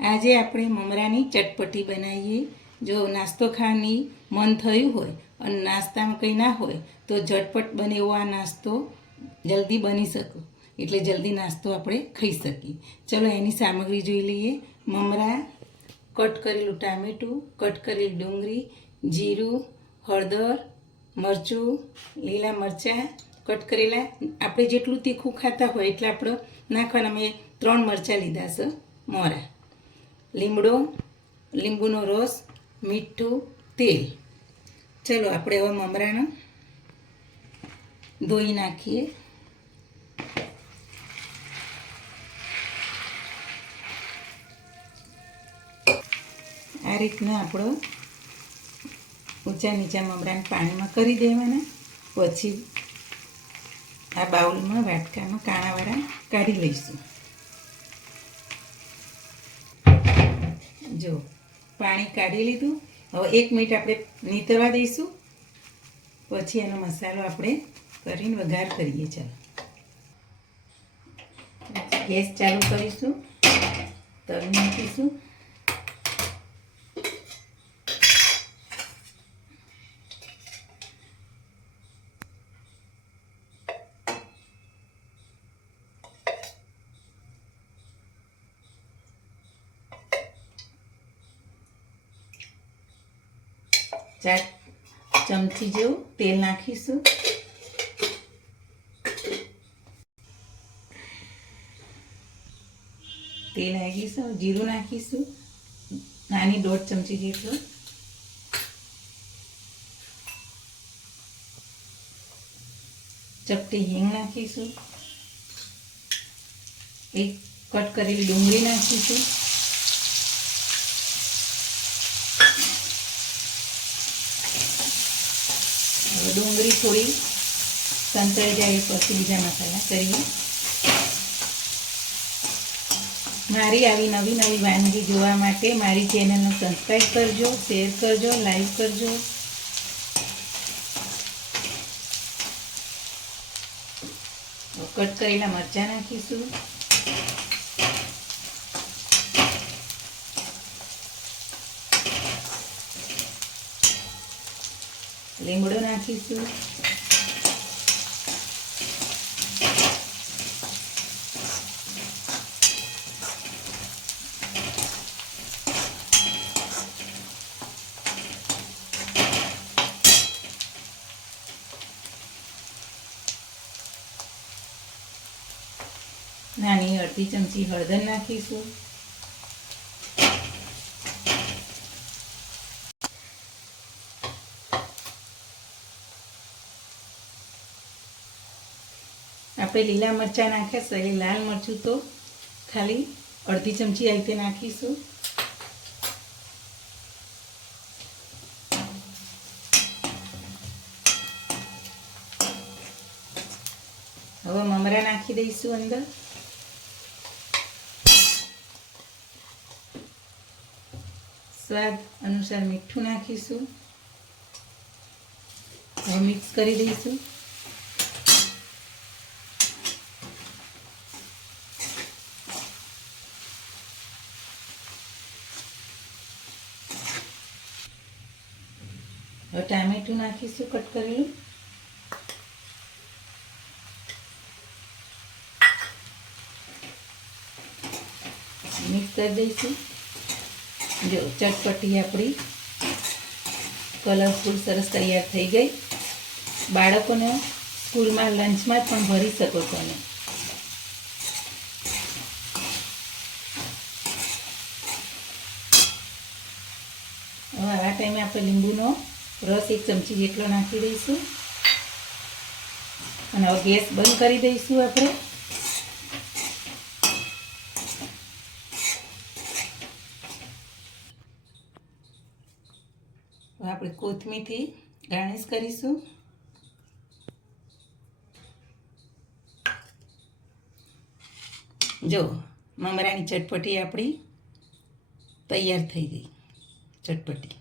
આજે આપણે મમરાની ચટપટી બનાવીએ। જો નાસ્તો ખાવાની મન થયું હોય અને નાસ્તામાં કંઈ ના હોય તો ઝટપટ બને એવો આ નાસ્તો જલ્દી બની શકે, એટલે જલ્દી નાસ્તો આપણે ખાઈ શકીએ। ચલો એની સામગ્રી જોઈ લઈએ। મમરા, કટ કરેલું ટામેટું, કટ કરેલી ડુંગળી, જીરું, હળદર, મરચું, લીલા મરચાં કટ કરેલા। આપણે જેટલું તીખું ખાતા હોય એટલે આપણે નાખવાના। મેં 3 મરચાં લીધા છે મોરા, લીમડો, લીંબુનો રસ, મીઠું, તેલ। ચલો આપણે હવે મમરાને ધોઈ નાખીએ। આ રીતના આપણે ઊંચા નીચા મમરાને પાણીમાં કરી દેવાના। પછી આ બાઉલમાં વાટકામાં કાણાવાળા કાઢી લઈશું। જો પાણી કાઢી લીધું। હવે 1 મિનિટ આપણે નીતરવા દઈશું, પછી એનો મસાલો આપણે કરીને વઘાર કરીએ। ચાલો ગેસ ચાલુ કરીશું, તવી મૂકીશું। ચાર ચમચી જેવું તેલ નાખીશું। તેલ નાખીશું, જીરું નાખીશું, નાની 1.5 ચમચી જેટલું, ચપટી હિંગ નાખીશું, એક કટ કરેલી ડુંગળી નાખીશું, ડુંગળી થોડી સંતળાઈ જાય પછી બીજા મસાલા કરીએ। મારી આવી નવી નવી વાનગી જોવા માટે મારી ચેનલને સબસ્ક્રાઈબ કરજો, શેર કરજો, લાઈક કરજો। કટ કરેલા મરચાં નાખીશું, લીમડો નાખીશું, નાની 1/2 ચમચી હળદર નાખીશું, આપણે લીલા મરચાં નાખ્યા છે એટલે લાલ મરચું તો ખાલી 1/2 ચમચી આ રીતે નાખીશું। હવે મમરા નાખી દઈશું અંદર। સ્વાદ અનુસાર મીઠું નાખીશું। હવે મિક્સ કરી દઈશું। હવે ટામેટું નાખીશું કટ કરેલું, મિક્સ કરી દઈશું। જો ચટપટી આપણી કલરફુલ સરસ તૈયાર થઈ ગઈ। બાળકોને સ્કૂલમાં લંચમાં પણ ભરી શકો તમે। હવે આ ટાઈમે આપણે લીંબુનો રસ 1 ચમચી જેટલો નાખી દઈશું અને હવે ગેસ બંધ કરી દઈશું। આપણે આપણે કોથમીરથી ગાર્નિશ કરીશું। જો મમરાની ચટપટી આપણી તૈયાર થઈ ગઈ, ચટપટી।